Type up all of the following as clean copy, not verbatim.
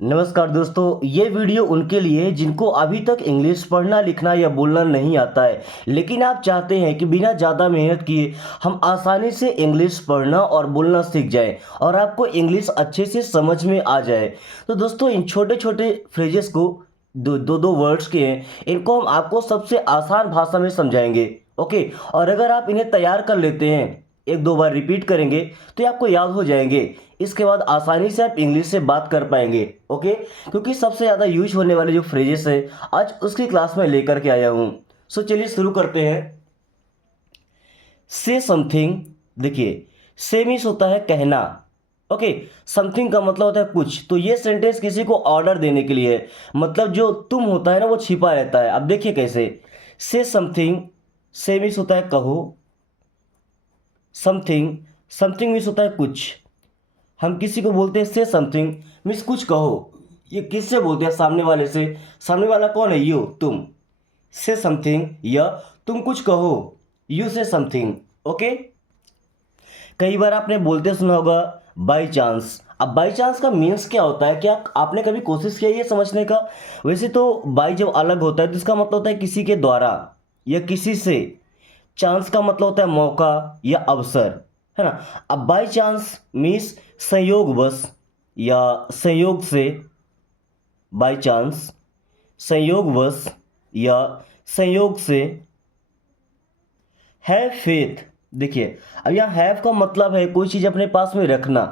नमस्कार दोस्तों, ये वीडियो उनके लिए है जिनको अभी तक इंग्लिश पढ़ना लिखना या बोलना नहीं आता है, लेकिन आप चाहते हैं कि बिना ज़्यादा मेहनत किए हम आसानी से इंग्लिश पढ़ना और बोलना सीख जाएं और आपको इंग्लिश अच्छे से समझ में आ जाए। तो दोस्तों, इन छोटे छोटे फ्रेजेस को दो दो दो वर्ड्स के हैं, इनको हम आपको सबसे आसान भाषा में समझाएंगे। ओके, और अगर आप इन्हें तैयार कर लेते हैं, एक दो बार रिपीट करेंगे तो ये आपको याद हो जाएंगे। इसके बाद आसानी से आप इंग्लिश से बात कर पाएंगे। ओके, क्योंकि सबसे ज़्यादा यूज होने वाले जो फ्रेजेस है आज उसकी क्लास में लेकर के आया हूँ। सो चलिए शुरू करते हैं। से समथिंग, देखिए से मीन्स होता है कहना। ओके, समथिंग का मतलब होता है कुछ। तो ये सेंटेंस किसी को ऑर्डर देने के लिए है, मतलब जो तुम होता है ना वो छिपा रहता है। अब देखिए कैसे। से समथिंग, से मीन्स होता है कहो। समथिंग, समथिंग मीन्स होता है कुछ। हम किसी को बोलते हैं से समथिंग मीन्स कुछ कहो। ये किससे बोलते हैं? सामने वाले से। सामने वाला कौन है? यू, तुम। से समथिंग या तुम कुछ कहो, यू से समथिंग। ओके, कई बार आपने बोलते सुना होगा बाई चांस। अब बाई चांस का मीन्स क्या होता है? क्या आपने कभी कोशिश किया ये समझने का? वैसे तो बाई जब अलग होता है तो इसका मतलब होता है किसी के द्वारा या किसी से। चांस का मतलब होता है मौका या अवसर, है ना। अब बाई चांस मीन्स संयोगवश या संयोग से। बाई चांस, संयोगवश या संयोग से। हैव फेथ, देखिए अब यहाँ हैव का मतलब है कोई चीज़ अपने पास में रखना।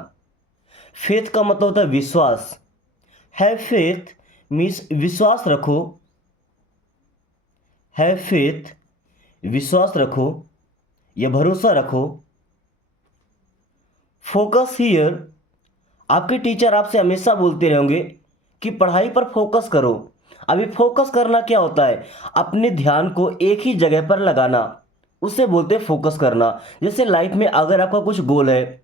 फेथ का मतलब होता है विश्वास। हैव फेथ मीन्स विश्वास रखो। हैव फेथ, विश्वास रखो या भरोसा रखो। फोकस हियर, आपके टीचर आपसे हमेशा बोलते रहेंगे कि पढ़ाई पर फोकस करो। अभी फोकस करना क्या होता है? अपने ध्यान को एक ही जगह पर लगाना, उसे बोलते हैं फोकस करना। जैसे लाइफ में अगर आपका कुछ गोल है,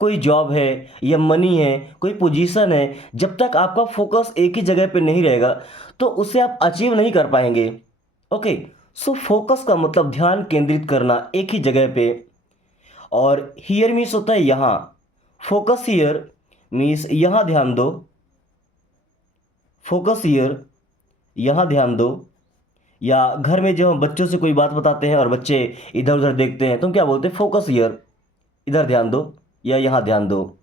कोई जॉब है या मनी है, कोई पोजीशन है, जब तक आपका फोकस एक ही जगह पे नहीं रहेगा तो उसे आप अचीव नहीं कर पाएंगे। ओके, सो फोकस का मतलब ध्यान केंद्रित करना एक ही जगह पे। और हियर मीन्स होता है यहाँ। फोकस हियर मीन्स यहाँ ध्यान दो। फोकस हियर, यहाँ ध्यान दो। या घर में जब हम बच्चों से कोई बात बताते हैं और बच्चे इधर उधर देखते हैं तो हम क्या बोलते हैं? फोकस हियर, इधर ध्यान दो या यहाँ ध्यान दो।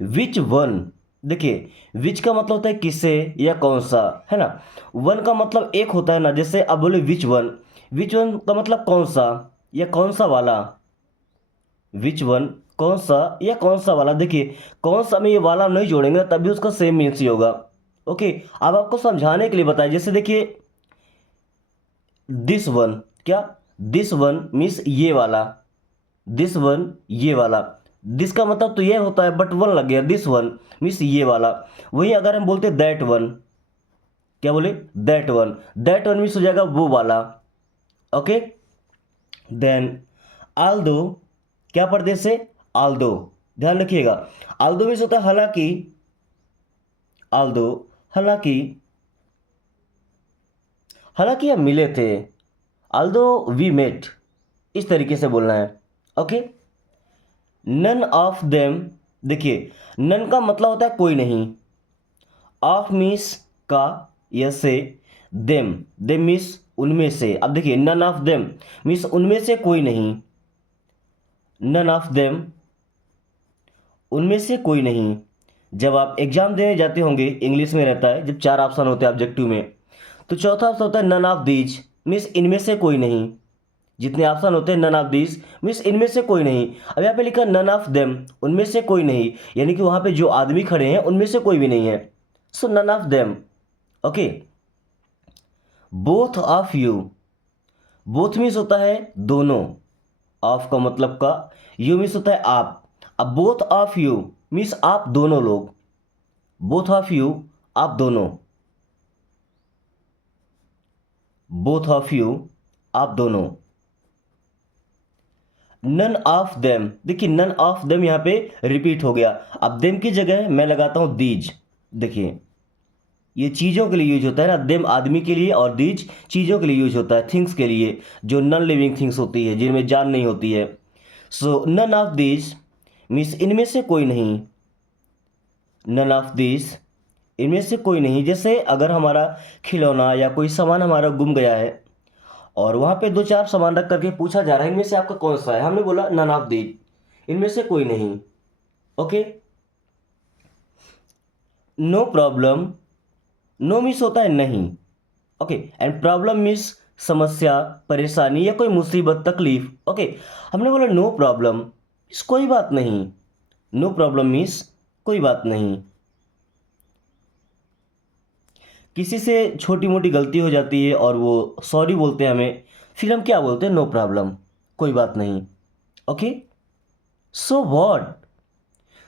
विच वन, देखिए विच का मतलब होता है किसे या कौन सा, है ना। वन का मतलब एक होता है ना, जैसे अब बोले विच वन। विच वन का मतलब कौन सा या कौन सा वाला। विच वन, कौन सा या कौन सा वाला। देखिए कौन सा में ये वाला नहीं जोड़ेंगे ना तभी उसका सेम मीन्स ही होगा। ओके, अब आपको समझाने के लिए बताया, जैसे देखिए दिस वन, क्या? दिस वन मीन्स ये वाला। दिस वन, ये वाला। दिस का मतलब तो ये होता है बट वन लग गया। दिस वन मीन्स ये वाला। वही अगर हम बोलते दैट वन, क्या बोले? That one. That one means हो जाएगा वो वाला। ओके, देन आल्दो, क्या पर्दे से? आल्दो, ध्यान रखिएगा। आल्दो मीन्स होता है हालांकि। आल्दो, हालांकि। हालांकि हम मिले थे। आल्दो वी मेट, इस तरीके से बोलना है। ओके, नन ऑफ देम, देखिए नन का मतलब होता है कोई नहीं। ऑफ मीन्स का या से। देम, देम मीन्स उनमें से। अब देखिए नन ऑफ देम मीन्स उनमें से कोई नहीं। नन ऑफ देम, उनमें से कोई नहीं। जब आप एग्जाम देने जाते होंगे, इंग्लिश में रहता है जब चार ऑप्शन होते हैं ऑब्जेक्टिव में, तो चौथा ऑप्शन होता है नन ऑफ दीज मीन्स इनमें से कोई नहीं। जितने ऑप्शन होते हैं नन ऑफ दिस मीन्स इनमें से कोई नहीं। अब यहाँ पे लिखा नन ऑफ देम, उनमें से कोई नहीं, यानी कि वहाँ पे जो आदमी खड़े हैं उनमें से कोई भी नहीं है। So none of them. Okay, both of you, both means होता है दोनों। ऑफ का मतलब का, यू मीन्स होता है आप। अब बोथ ऑफ यू मीन्स आप दोनों लोग। बोथ ऑफ यू, आप दोनों। बोथ ऑफ यू, आप दोनों। नन ऑफ देम, देखिए नन ऑफ देम यहाँ पे रिपीट हो गया। अब देम की जगह मैं लगाता हूं दीज। देखिए ये चीज़ों के लिए यूज होता है ना, देम आदमी के लिए और दीज चीज़ों के लिए यूज होता है, थिंग्स के लिए, जो नॉन लिविंग थिंग्स होती है, जिनमें जान नहीं होती है। So none of these means इनमें से कोई नहीं। नन ऑफ दीज इनमें से कोई नहीं। जैसे अगर हमारा खिलौना या कोई सामान हमारा गुम गया है और वहाँ पे दो चार सामान रख करके पूछा जा रहा है इनमें से आपका कौन सा है, हमने बोला नन ऑफ दी, इनमें से कोई नहीं। Okay. No problem, no miss होता है नहीं। ओके। एंड प्रॉब्लम मीन्स समस्या, परेशानी या कोई मुसीबत, तकलीफ। ओके। हमने बोला नो प्रॉब्लम मीन्स कोई बात नहीं। नो प्रॉब्लम मीन्स कोई बात नहीं। किसी से छोटी मोटी गलती हो जाती है और वो सॉरी बोलते हैं हमें, फिर हम क्या बोलते हैं? नो प्रॉब्लम, कोई बात नहीं। ओके। सो व्हाट,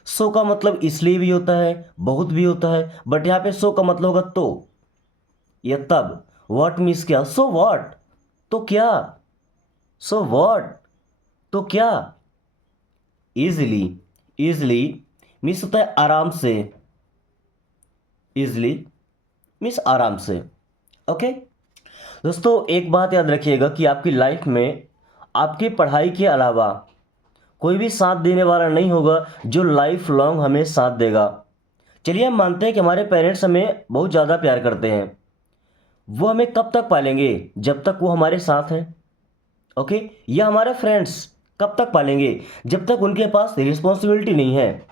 सो का मतलब इसलिए भी होता है, बहुत भी होता है, बट यहाँ पे सो का मतलब होगा तो या तब। व्हाट मीन्स क्या? सो व्हाट, तो क्या। सो व्हाट, तो क्या। इजली, इजली मीन्स होता है आराम से। इजली मीन्स आराम से। ओके। दोस्तों एक बात याद रखिएगा कि आपकी लाइफ में आपकी पढ़ाई के अलावा कोई भी साथ देने वाला नहीं होगा जो लाइफ लॉन्ग हमें साथ देगा। चलिए हम मानते हैं कि हमारे पेरेंट्स हमें बहुत ज़्यादा प्यार करते हैं, वो हमें कब तक पालेंगे? जब तक वो हमारे साथ हैं। ओके। या हमारे फ्रेंड्स कब तक पालेंगे? जब तक उनके पास रिस्पॉन्सिबिलिटी नहीं है।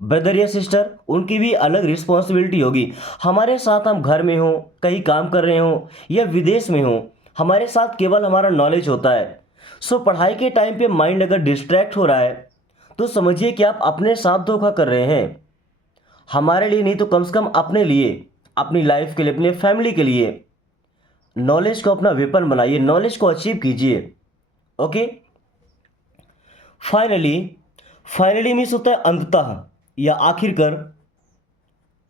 ब्रदर या सिस्टर, उनकी भी अलग रिस्पॉन्सिबिलिटी होगी। हमारे साथ हम घर में हों, कहीं काम कर रहे हों या विदेश में हों, हमारे साथ केवल हमारा नॉलेज होता है। सो पढ़ाई के टाइम पे माइंड अगर डिस्ट्रैक्ट हो रहा है तो समझिए कि आप अपने साथ धोखा कर रहे हैं। हमारे लिए नहीं तो कम से कम अपने लिए, अपनी लाइफ के लिए, अपनी फैमिली के लिए नॉलेज को अपना वेपन बनाइए, नॉलेज को अचीव कीजिए। ओके। फाइनली, फाइनली मीन्स होता है अंततः या आखिरकार।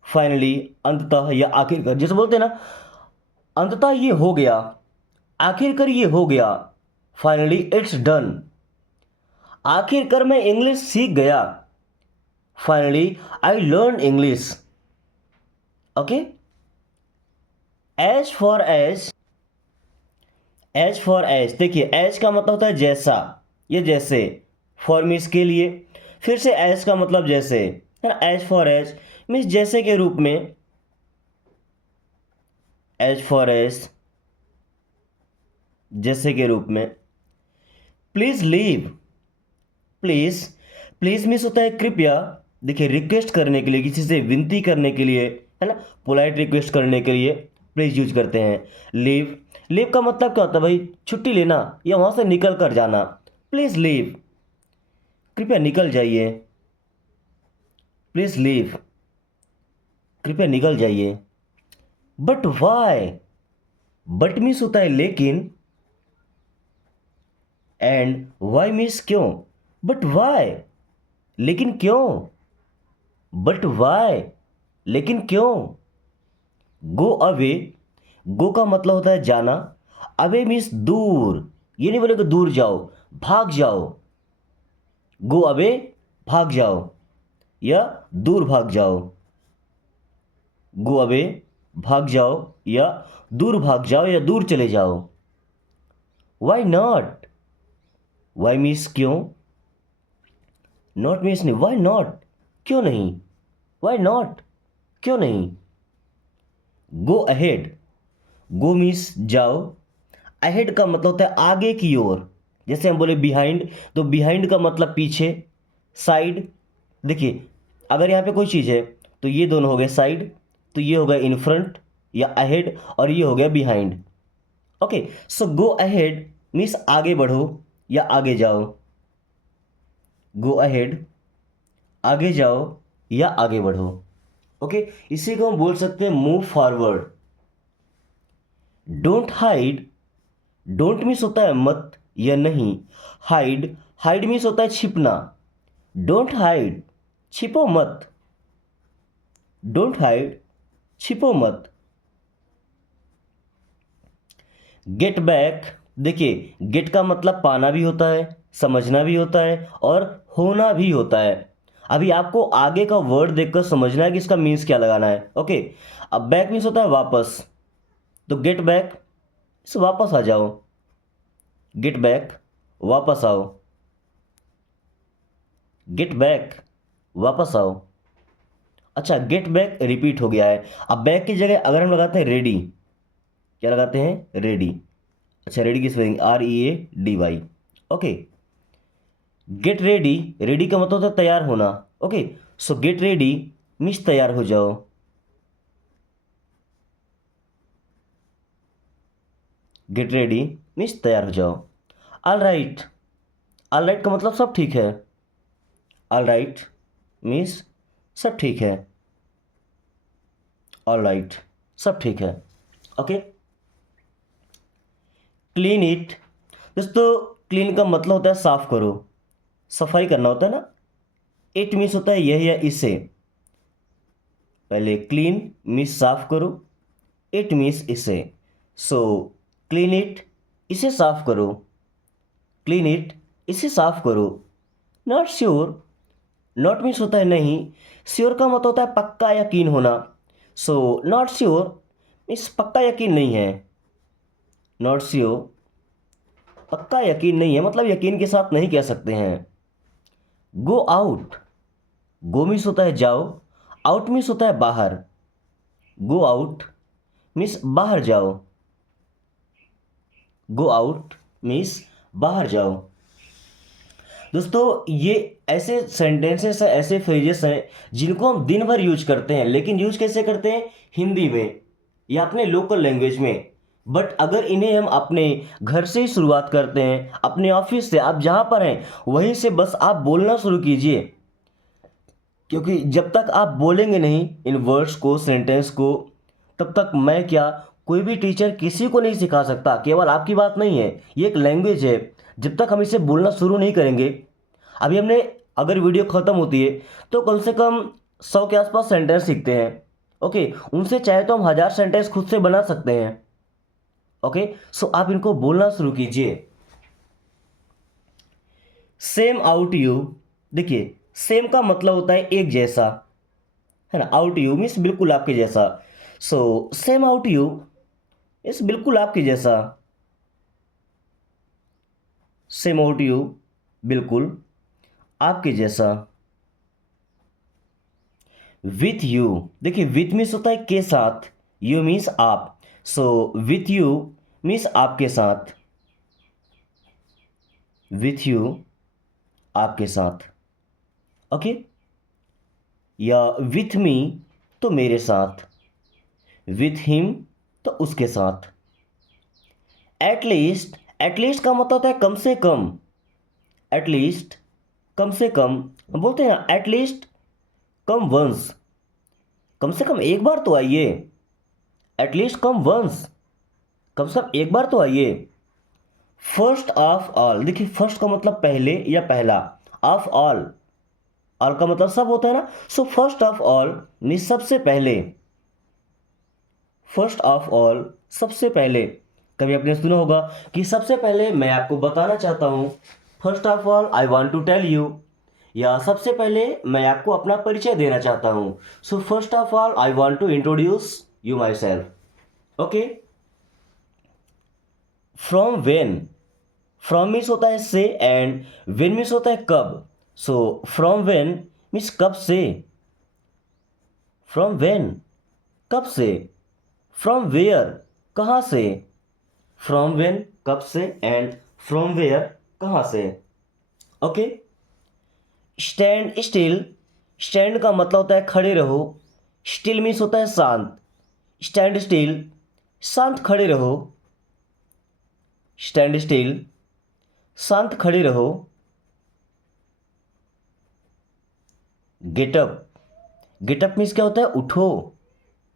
फाइनली, अंततः या आखिरकार, जैसे बोलते हैं ना अंततः ये हो गया, आखिरकार ये हो गया, फाइनली इट्स डन। आखिरकार मैं इंग्लिश सीख गया, finally I learn English. Okay. As for as, as for as, देखिए एज का मतलब होता है जैसा, ये जैसे। फॉर मीन्स के लिए, फिर से एज का मतलब जैसे, है ना। एज फॉर एज मीन्स जैसे के रूप में। एज फॉर एज, जैसे के रूप में। Please leave, please, please means होता है कृपया। देखिए रिक्वेस्ट करने के लिए, किसी से विनती करने के लिए, है ना, पोलाइट रिक्वेस्ट करने के लिए प्लीज यूज करते हैं। लीव, लीव का मतलब क्या होता है भाई? छुट्टी लेना या वहां से निकल कर जाना। प्लीज लीव, कृपया निकल जाइए। प्लीज लीव, कृपया निकल जाइए। बट वाई, बट मीन्स होता है लेकिन, एंड वाई मीन्स क्यों। बट वाई, लेकिन क्यों। बट वाई, लेकिन क्यों। गो अवे, गो का मतलब होता है जाना, अवे मीन्स दूर। ये नहीं बोलेगा दूर जाओ, भाग जाओ। गो अवे, भाग जाओ या दूर भाग जाओ। गो अवे, भाग जाओ या दूर भाग जाओ या दूर चले जाओ। वाई नॉट, वाई मीन्स क्यों। नॉट मीन्स नहीं, वाई नॉट, क्यों नहीं। वाई नॉट, क्यों नहीं। गो अहेड, गो मीन्स जाओ, अहेड का मतलब होता है आगे की ओर। जैसे हम बोले बिहाइंड, तो बिहाइंड का मतलब पीछे, साइड। देखिए अगर यहाँ पे कोई चीज़ है तो ये दोनों हो गए साइड, तो ये हो गया इन फ्रंट या अहेड और ये हो गया बिहाइंड। ओके। सो गो अहेड मीन्स आगे बढ़ो या आगे जाओ। गो अहेड, आगे जाओ या आगे बढ़ो। ओके। इसी को हम बोल सकते हैं move forward. Don't hide, don't means होता है मत या नहीं। हाइड, हाइड मीन्स होता है छिपना। डोंट हाइड, छिपो मत। डोंट हाइड, छिपो मत। गेट बैक, देखिए गेट का मतलब पाना भी होता है, समझना भी होता है और होना भी होता है। अभी आपको आगे का वर्ड देखकर समझना है कि इसका मीन्स क्या लगाना है। ओके। अब बैक मीन्स होता है वापस, तो गेट बैक वापस आ जाओ। गेट बैक, वापस आओ। गेट बैक, वापस आओ। अच्छा, गेट बैक रिपीट हो गया है। अब बैक की जगह अगर हम लगाते हैं रेडी, क्या लगाते हैं? रेडी। अच्छा, रेडी की spelling READY। Okay, get ready, ready का मतलब होता है तैयार होना। ओके, सो गेट रेडी मीन्स तैयार हो जाओ। गेट रेडी मीन्स तैयार हो जाओ। ऑल राइट, ऑल राइट का मतलब सब ठीक है। ऑल राइट मीन्स सब ठीक है। ऑल राइट, सब ठीक है। Okay, clean it. दोस्तों, क्लीन का मतलब होता है साफ करो, सफाई करना होता है ना। इट मीन्स होता है यह या इसे। पहले क्लीन मीन्स साफ करो, इट मीन्स इसे। सो क्लीन इट, इसे साफ करो। क्लीन इट, इसे साफ करो। नॉट श्योर, नॉट मीन्स होता है नहीं, श्योर का मतलब होता है पक्का यकीन होना। सो नॉट श्योर मीन्स पक्का यकीन नहीं है। नॉट श्योर, पक्का यकीन नहीं है, मतलब यकीन के साथ नहीं कह सकते हैं। गो आउट, गो मीन्स होता है जाओ, आउट मीन्स होता है बाहर। गो आउट मीन्स बाहर जाओ। गो आउट मीन्स बाहर जाओ। दोस्तों, ये ऐसे सेंटेंसेस हैं, ऐसे फ्रेजेस हैं जिनको हम दिन भर यूज करते हैं, लेकिन यूज कैसे करते हैं? हिंदी में या अपने लोकल लैंग्वेज में। बट अगर इन्हें हम अपने घर से ही शुरुआत करते हैं, अपने ऑफिस से, आप जहाँ पर हैं वहीं से बस आप बोलना शुरू कीजिए। क्योंकि जब तक आप बोलेंगे नहीं इन वर्ड्स को, सेंटेंस को, तब तक मैं क्या, कोई भी टीचर किसी को नहीं सिखा सकता। केवल आपकी बात नहीं है, ये एक लैंग्वेज है। जब तक हम इसे बोलना शुरू नहीं करेंगे, अभी हमने, अगर वीडियो ख़त्म होती है तो कम से कम 100 के आसपास सेंटेंस सीखते हैं। ओके, उनसे चाहे तो हम 1000 सेंटेंस खुद से बना सकते हैं। ओके, सो आप इनको बोलना शुरू कीजिए। सेम आउट यू, देखिए सेम का मतलब होता है एक जैसा, है ना। आउट यू मीन्स बिल्कुल आपके जैसा। सो सेम आउट यू इस बिल्कुल आपके जैसा। सेम आउट यू, बिल्कुल आपके जैसा। विथ यू, देखिए विथ मीन्स होता है के साथ, यू मीन्स आप। सो विथ यू मीन्स आपके साथ। विथ यू, आपके साथ। ओके, या विथ मी तो मेरे साथ, विथ हिम तो उसके साथ। एटलीस्ट, एटलीस्ट का मतलब होता है कम से कम। एटलीस्ट, कम से कम, हम बोलते हैं ना एटलीस्ट कम वंस, कम से कम एक बार तो आइए। एटलीस्ट कम वंस, कम से कम एक बार तो आइए। फर्स्ट ऑफ ऑल, देखिए फर्स्ट का मतलब पहले या पहला, ऑफ ऑल, ऑल का मतलब सब होता है ना। सो फर्स्ट ऑफ ऑल मीन सबसे पहले। फर्स्ट ऑफ ऑल, सबसे पहले। कभी आपने सुना होगा कि सबसे पहले मैं आपको बताना चाहता हूं, first of all I want to tell you, या सबसे पहले मैं आपको अपना परिचय देना चाहता हूं। So first of all I want to introduce you myself. Okay, from when, from means होता है से, एंड वेन मीन्स होता है कब। सो फ्रॉम वेन मीन्स कब से। फ्रॉम वेन, कब से। फ्रॉम वेयर, कहाँ से। फ्रॉम वेन, कब से, एंड फ्रॉम वेयर, कहाँ से। ओके, स्टैंड स्टिल, स्टैंड का मतलब होता है खड़े रहो, स्टिल मीन्स होता है शांत। स्टैंड स्टिल, शांत खड़े रहो। स्टैंड स्टिल, शांत खड़े रहो। गेटअप, गेटअप मीन्स क्या होता है? उठो।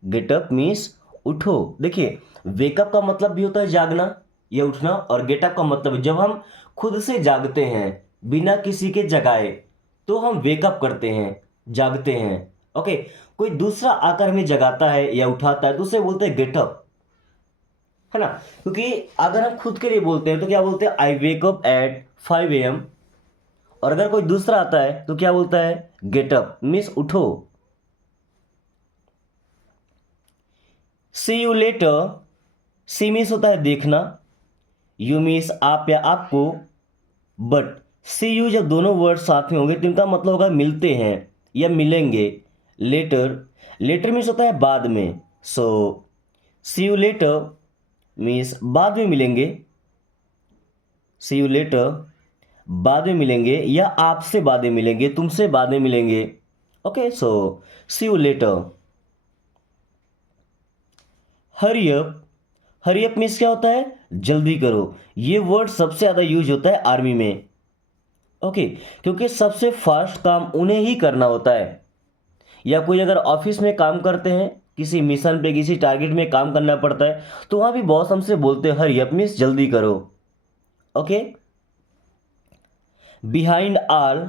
गेटअप मीन्स उठो। देखिए वेकअप का मतलब भी होता है जागना या उठना, और गेटअप का मतलब जब हम खुद से जागते हैं बिना किसी के जगाए तो हम वेकअप करते हैं, जागते हैं। ओके, कोई दूसरा आकर हमें जगाता है या उठाता है तो उसे बोलते हैं गेटअप, है ना। क्योंकि अगर हम खुद के लिए बोलते हैं तो क्या बोलते हैं? I wake up at 5 AM। और अगर कोई दूसरा आता है तो क्या बोलता है? गेटअप मीन्स उठो। सी यू लेटर, सी मीन्स होता है देखना, यू मीन्स आप या आपको, बट सी यू जब दोनों वर्ड साथ में होंगे तो इनका मतलब होगा मिलते हैं या मिलेंगे। लेटर, लेटर मीन्स होता है बाद में, सो सी यू लेटर मीन्स बाद में मिलेंगे, सी यू लेटर बाद में मिलेंगे, या आपसे बाद में मिलेंगे, तुमसे बाद में मिलेंगे। Okay, so see you later. Hurry up, hurry up means क्या होता है, जल्दी करो। ये वर्ड सबसे ज़्यादा यूज होता है आर्मी में। ओके, क्योंकि सबसे फास्ट काम उन्हें ही करना होता है, या कोई अगर ऑफिस में काम करते हैं, किसी मिशन पे किसी टारगेट में काम करना पड़ता है, तो वहाँ भी बॉस हमसे बोलते हैं हरी अप मीन्स जल्दी करो। Okay, behind all,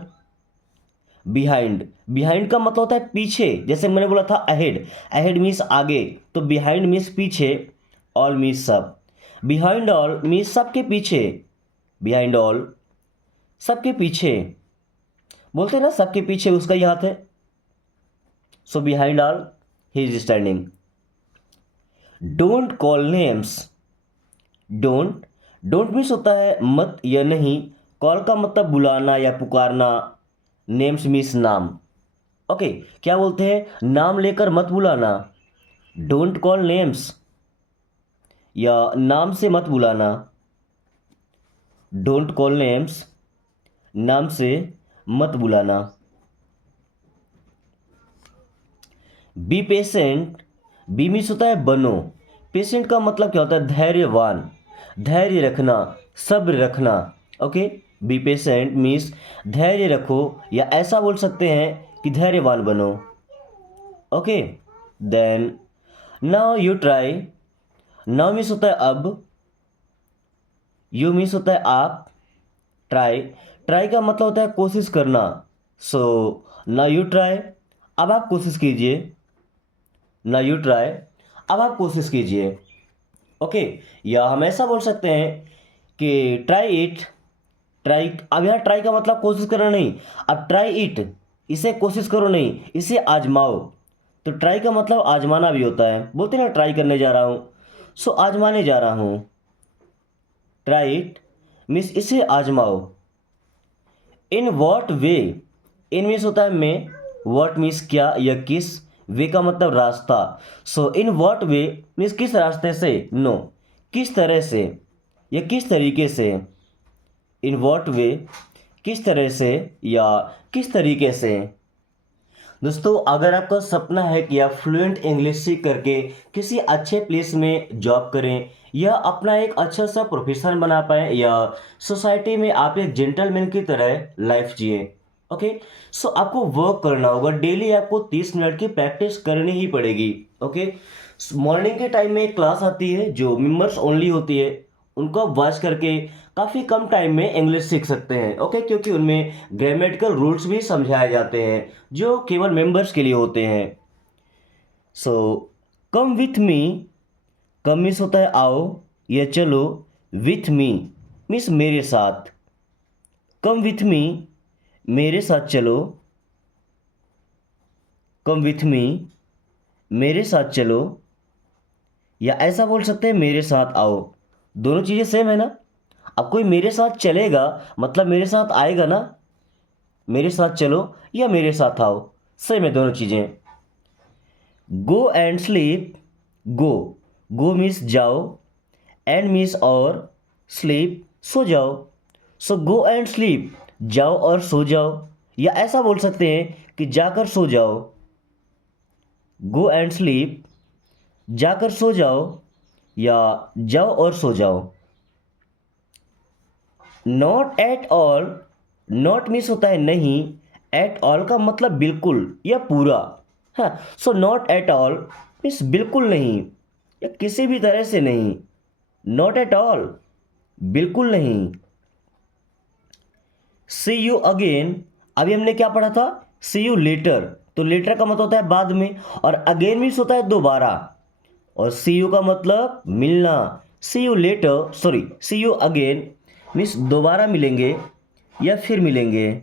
behind, behind का मतलब होता है पीछे, जैसे मैंने बोला था अहेड, अहेड मीन्स आगे, तो बिहाइंड मीन्स पीछे, ऑल मीन्स सब। बिहाइंड ऑल मीन्स सबके पीछे, बिहाइंड ऑल सबके पीछे, बोलते हैं ना सबके पीछे उसका ही हाथ है, सो behind all he is standing. Don't call names, don't, don't means होता है मत या नहीं, कॉल का मतलब बुलाना या पुकारना, नेम्स मीन्स नाम। ओके, क्या बोलते हैं, नाम लेकर मत बुलाना, डोंट कॉल नेम्स, या नाम से मत बुलाना, डोंट कॉल नेम्स, नाम से मत बुलाना। बी पेशेंट, बी मीन्स होता है बनो, पेशेंट का मतलब क्या होता है, धैर्यवान, धैर्य रखना, सब्र रखना। ओके, बी पेशेंट मीन्स धैर्य रखो, या ऐसा बोल सकते हैं कि धैर्यवान बनो। Okay, then now you try, now means होता है अब, यू मीन्स होता है आप, ट्राई, ट्राई का मतलब होता है कोशिश करना, सो नाउ यू ट्राई, अब आप कोशिश कीजिए, नाउ यू ट्राई, अब आप कोशिश कीजिए। ओके, या हम ऐसा बोल सकते हैं कि ट्राई इट, ट्राई, अब यहाँ ट्राई का मतलब कोशिश करना नहीं, अब ट्राई इट, इसे कोशिश करो नहीं, इसे आजमाओ, तो ट्राई का मतलब आजमाना भी होता है, बोलते हैं ना ट्राई करने जा रहा हूँ, सो आजमाने जा रहा हूँ, ट्राई इट मीन्स इसे आजमाओ। In what way, in means होता है में, वॉट मीन्स क्या या किस, वे का मतलब रास्ता, सो इन वॉट वे मीन्स किस रास्ते से, नो किस तरह से या किस तरीके से, इन वॉट वे किस तरह से या किस तरीके से। दोस्तों, अगर आपका सपना है कि आप फ्लुएंट इंग्लिश सीख करके किसी अच्छे प्लेस में जॉब करें, या अपना एक अच्छा सा प्रोफेशन बना पाएँ, या सोसाइटी में आप एक जेंटलमैन की तरह लाइफ जिए, ओके, सो आपको वर्क करना होगा, डेली आपको 30 मिनट की प्रैक्टिस करनी ही पड़ेगी। ओके, मॉर्निंग के टाइम में एक क्लास आती है जो मेंबर्स ओनली होती है, उनको आप वॉच करके काफ़ी कम टाइम में इंग्लिश सीख सकते हैं। ओके, क्योंकि उनमें ग्रामेटिकल रूल्स भी समझाए जाते हैं जो केवल मेंबर्स के लिए होते हैं। सो come with me, come means होता है आओ या चलो, विथ मी मीन्स मेरे साथ, कम विथ मी मेरे साथ चलो, कम विथ मी मेरे साथ चलो, या ऐसा बोल सकते हैं मेरे साथ आओ, दोनों चीज़ें सेम है ना। अब कोई मेरे साथ चलेगा मतलब मेरे साथ आएगा ना, मेरे साथ चलो या मेरे साथ आओ, सेम है दोनों चीज़ें। Go and sleep, go, go means जाओ, एंड मीन्स और, स्लीप सो जाओ, सो गो एंड स्लीप जाओ और सो जाओ, या ऐसा बोल सकते हैं कि जाकर सो जाओ, गो एंड स्लीप जाकर सो जाओ, या जाओ और सो जाओ। Not at all, not means होता है नहीं, एट ऑल का मतलब बिल्कुल या पूरा, हाँ, so not at all means बिल्कुल नहीं या किसी भी तरह से नहीं, नॉट एट ऑल बिल्कुल नहीं। सी यू अगेन, अभी हमने क्या पढ़ा था, सी यू लेटर, तो लेटर का मतलब होता है बाद में, और अगेन मीन्स होता है दोबारा, और सी यू का मतलब मिलना, see you later, sorry see you again means दोबारा मिलेंगे या फिर मिलेंगे,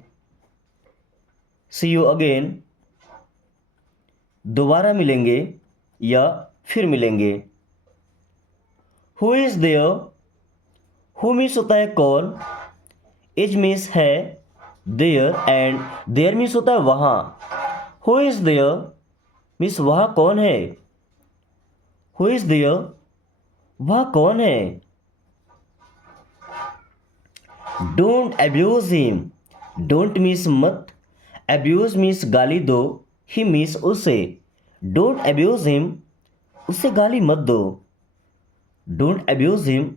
सी यू अगेन दोबारा मिलेंगे या फिर मिलेंगे। Who is there, who means होता है कौन, इज मीन्स है, देयर, एंड देयर मीन्स होता है वहाँ। हु इज़ देयर मीन्स वह कौन है, हु इज देयर, वह कौन है। Don't abuse him, don't means मत, अब्यूज मीन्स गाली दो, ही मीन्स उसे। डोंट अब्यूज हिम, उसे गाली मत दो। डोंट अब्यूज हिम,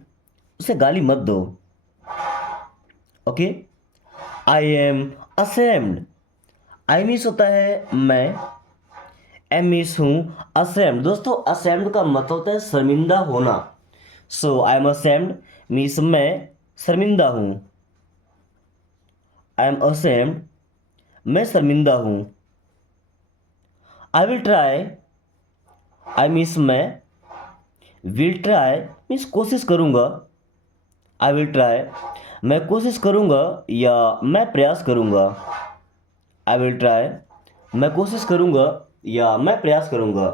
उसे गाली मत दो। Okay. I am ashamed, I means होता है मैं, एम मीन्स हूँ, असेम्ड दोस्तों असेम्ड का मतलब होता है शर्मिंदा होना। सो आई एम असेम्ड मीन्स मैं शर्मिंदा हूँ। आई एम असेम्ड, मैं शर्मिंदा हूँ। I will try, I means मैं, विल ट्राई मीन्स कोशिश करूँगा। आई विल ट्राई, मैं कोशिश करूँगा या मैं प्रयास करूँगा। आई विल ट्राई, मैं कोशिश करूँगा या मैं प्रयास करूँगा।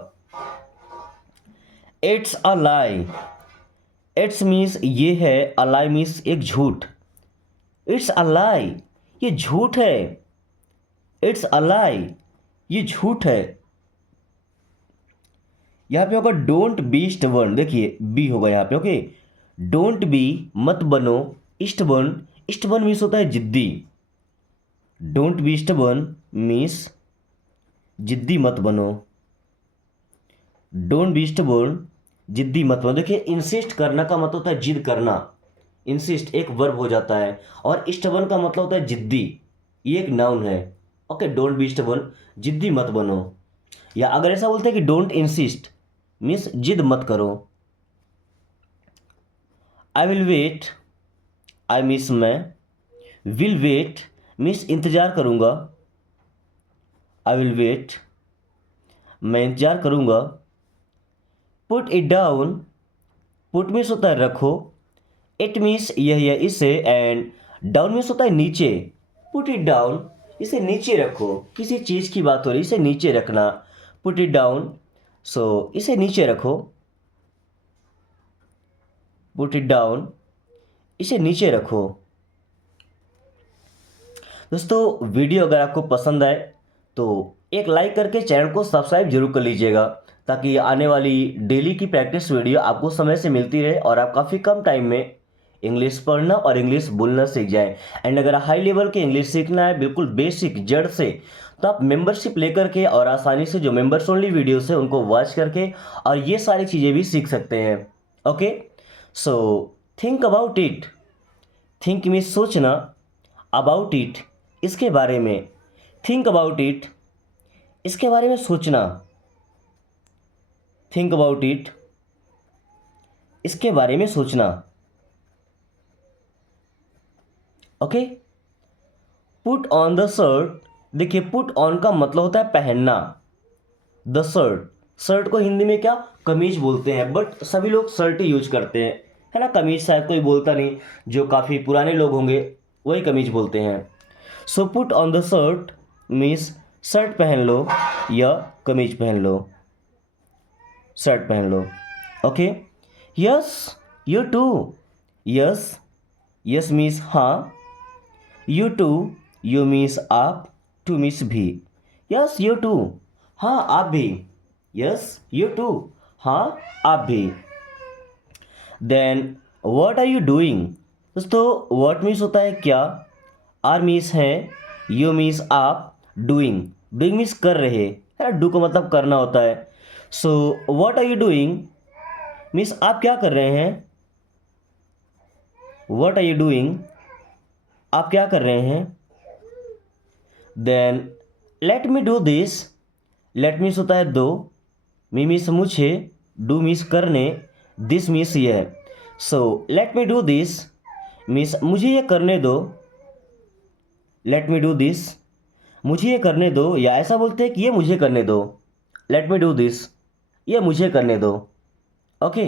It's a lie, it's means ये है, अ लाई मीन्स एक झूठ। इट्स अ लाई, ये झूठ है। इट्स अ लाई, ये झूठ है। यहाँ पे होगा डोंट बी स्टबर्न, देखिए बी होगा यहाँ पे। ओके, डोंट बी मत बनो, स्टबर्न, स्टबर्न मीन्स होता है जिद्दी। डोंट बी स्टबर्न मीन्स जिद्दी मत बनो। डोंट बी स्टबर्न, जिद्दी मत बनो। देखिए इंसिस्ट करना का मतलब होता है जिद करना, इंसिस्ट एक वर्ब हो जाता है, और स्टबर्न का मतलब होता है जिद्दी, ये एक नाउन है। ओके, डोंट बी स्टबर्न, जिद्दी मत बनो। या अगर ऐसा बोलते हैं कि डोंट इंसिस्ट मीन्स जिद मत करो। I will wait, I means मैं, विल वेट मीन्स इंतजार करूंगा। आई विल वेट, मैं इंतजार करूंगा। Put it down, put means होता है रखो, इट मीन्स यह या इसे, एंड डाउन मीन्स होता है नीचे। पुट इट डाउन, इसे नीचे रखो, किसी चीज़ की बात हो रही है, इसे नीचे रखना। पुट इट डाउन, सो इसे नीचे रखो। पुट इट डाउन, इसे नीचे रखो। दोस्तों वीडियो अगर आपको पसंद आए तो एक लाइक करके चैनल को सब्सक्राइब जरूर कर लीजिएगा, ताकि आने वाली डेली की प्रैक्टिस वीडियो आपको समय से मिलती रहे और आप काफ़ी कम टाइम में इंग्लिश पढ़ना और इंग्लिश बोलना सीख जाएं। एंड अगर हाई लेवल के इंग्लिश सीखना है बिल्कुल बेसिक जड़ से, तो आप मेंबरशिप लेकर के और आसानी से जो मेंबर्स ओनली वीडियोस है उनको वॉच करके और ये सारी चीज़ें भी सीख सकते हैं। Okay, so think about it, think में सोचना, अबाउट इट इसके बारे में, थिंक अबाउट इट इसके बारे में सोचना, थिंक अबाउट इट इसके बारे में सोचना। Okay, put on the shirt, देखिए पुट ऑन का मतलब होता है पहनना। द शर्ट, शर्ट को हिंदी में क्या कमीज बोलते हैं, बट सभी लोग शर्ट ही यूज करते हैं, है ना। कमीज शायद कोई बोलता नहीं, जो काफ़ी पुराने लोग होंगे वही कमीज बोलते हैं। So put on the shirt means shirt पहन लो या कमीज पहन लो, शर्ट पहन लो। Okay, yes you too, yes, yes means हाँ, यू टू, यू मीन्स आप, टू मीन्स भी। यस यू टू, हाँ आप भी। यस यू टू, हाँ आप भी। Then what are you doing, दोस्तों व्हाट मीन्स होता है क्या, आर मीन्स है, यू मीन्स आप, डूइंग, डूइंग मीन्स कर रहे, है ना। डू का मतलब करना होता है। So what are you doing means आप क्या कर रहे हैं। व्हाट आर यू डूइंग, आप क्या कर रहे हैं। Then let me do this, let means होता है दो, मी मीन्स मुझे, डू मीन्स करने, दिस मीन्स यह। So let me do this means मुझे ये करने दो। लेट मी डू दिस, मुझे ये करने दो, या ऐसा बोलते हैं कि ये मुझे करने दो। लेट मी डू दिस, ये मुझे करने दो। Okay,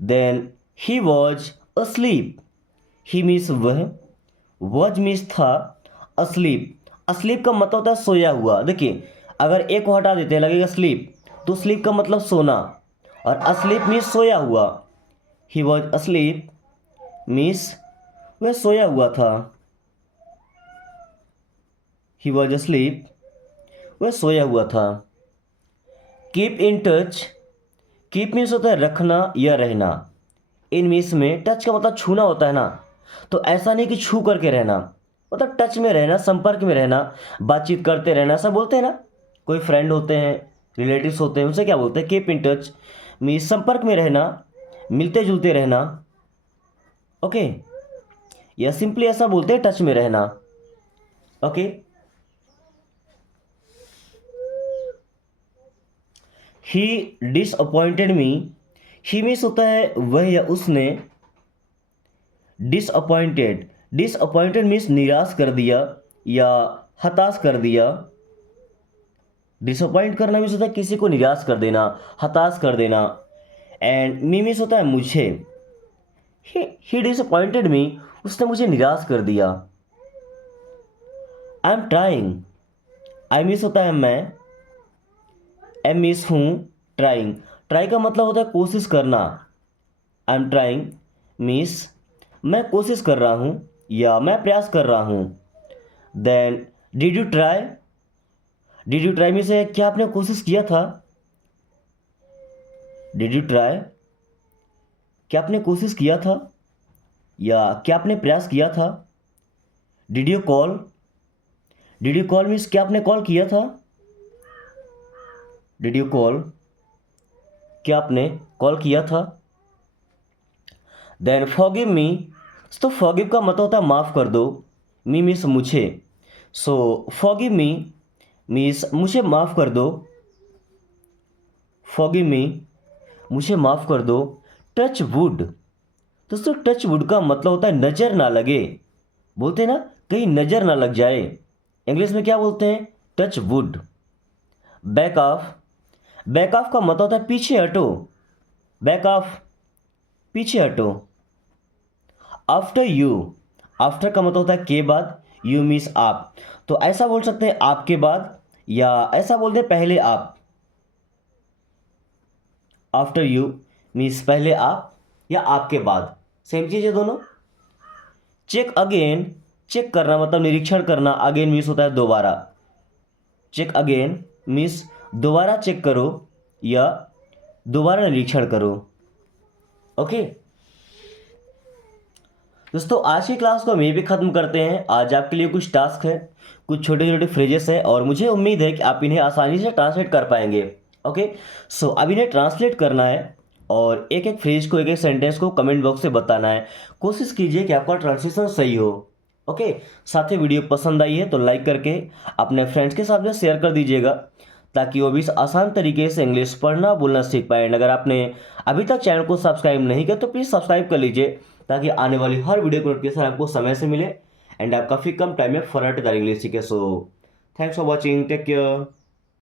then he was asleep, he means वह, वॉज मीन्स था, अस्लीप, अस्लीप का मतलब होता है सोया हुआ। देखिए अगर एक को हटा देते हैं लगेगा स्लीप, तो स्लीप का मतलब सोना, और अस्लीप मीन्स सोया हुआ। ही वॉज अस्लीप मीन्स वह सोया हुआ था। ही वॉज अस्लीप, वह सोया हुआ था। Keep in touch, keep means होता है रखना या रहना। इन मीन्स में टच का मतलब छूना होता है ना, तो ऐसा नहीं कि छू करके रहना, मतलब टच में रहना, संपर्क में रहना, बातचीत करते रहना, ऐसा बोलते हैं ना। कोई फ्रेंड होते हैं, रिलेटिव्स होते हैं, उनसे क्या बोलते हैं? कीप इन टच मीन्स संपर्क में रहना, मिलते जुलते रहना। ओके, या सिंपली ऐसा बोलते हैं टच में रहना। ओके, ही डिसअपॉइंटेड मी, ही मीन्स होता है वह या उसने। डिसअपॉइंटेड, डिसअपॉइंटेड मीन्स निराश कर दिया या हताश कर दिया। डिसअपॉइंट करना मीन्स होता है किसी को निराश कर देना, हताश कर देना। एंड मी मीन्स होता है मुझे। ही डिसअपॉइंटेड मी, उसने मुझे निराश कर दिया। I am trying, I means होता है मैं, एम मीन्स हूँ, ट्राइंग, ट्राई का मतलब होता है कोशिश करना। आई एम ट्राइंग मीन्स मैं कोशिश कर रहा हूँ या मैं प्रयास कर रहा हूँ। Then did you try, did you try means है क्या आपने कोशिश किया था। डिड यू ट्राई, क्या आपने कोशिश किया था या क्या आपने प्रयास किया था। Did you call, did you call means क्या आपने कॉल किया था। डिड यू कॉल, क्या आपने कॉल किया था। देन फॉरगिव मी, तो फॉरगिव का मतलब होता है माफ़ कर दो, मी मीन्स मुझे। सो फॉरगिव मी मीन्स मुझे माफ़ कर दो। फॉरगिव मी, मुझे माफ़ कर दो। टच वुड, दोस्तों टच वुड का मतलब होता है नज़र ना लगे, बोलते हैं ना कहीं नज़र ना लग जाए। इंग्लिश में क्या बोलते हैं? Touch wood. Back of, back of का मतलब होता है पीछे हटो, बैक ऑफ, पीछे हटो। आफ्टर यू, आफ्टर का मतलब होता है के बाद, यू मीन्स आप, तो ऐसा बोल सकते हैं आपके बाद, या ऐसा बोल दे पहले आप। आफ्टर यू मीन्स पहले आप या आपके बाद, सेम चीज़ है दोनों। चेक अगेन, चेक करना मतलब निरीक्षण करना, अगेन मीन्स होता है दोबारा। चेक अगेन मीन्स दोबारा चेक करो या दोबारा निरीक्षण करो। ओके दोस्तों, आज की क्लास को हम यहीं पे ख़त्म करते हैं। आज आपके लिए कुछ टास्क है, कुछ छोटे छोटे फ्रेजेस हैं, और मुझे उम्मीद है कि आप इन्हें आसानी से ट्रांसलेट कर पाएंगे। ओके सो अब इन्हें ट्रांसलेट करना है, और एक एक फ्रेज को, एक एक सेंटेंस को कमेंट बॉक्स से बताना है। कोशिश कीजिए कि आपका ट्रांसलेशन सही हो। ओके, साथ ही वीडियो पसंद आई है तो लाइक करके अपने फ्रेंड्स के साथ में शेयर कर दीजिएगा, ताकि वो भी इस आसान तरीके से इंग्लिश पढ़ना बोलना सीख पाए। अगर आपने अभी तक चैनल को सब्सक्राइब नहीं किया तो प्लीज़ सब्सक्राइब कर लीजिए, ताकि आने वाली हर वीडियो की नोटिफिकेशन आपको समय से मिले, एंड आप काफ़ी कम टाइम में फटाफट इंग्लिश सीखे। So thanks for watching, take care.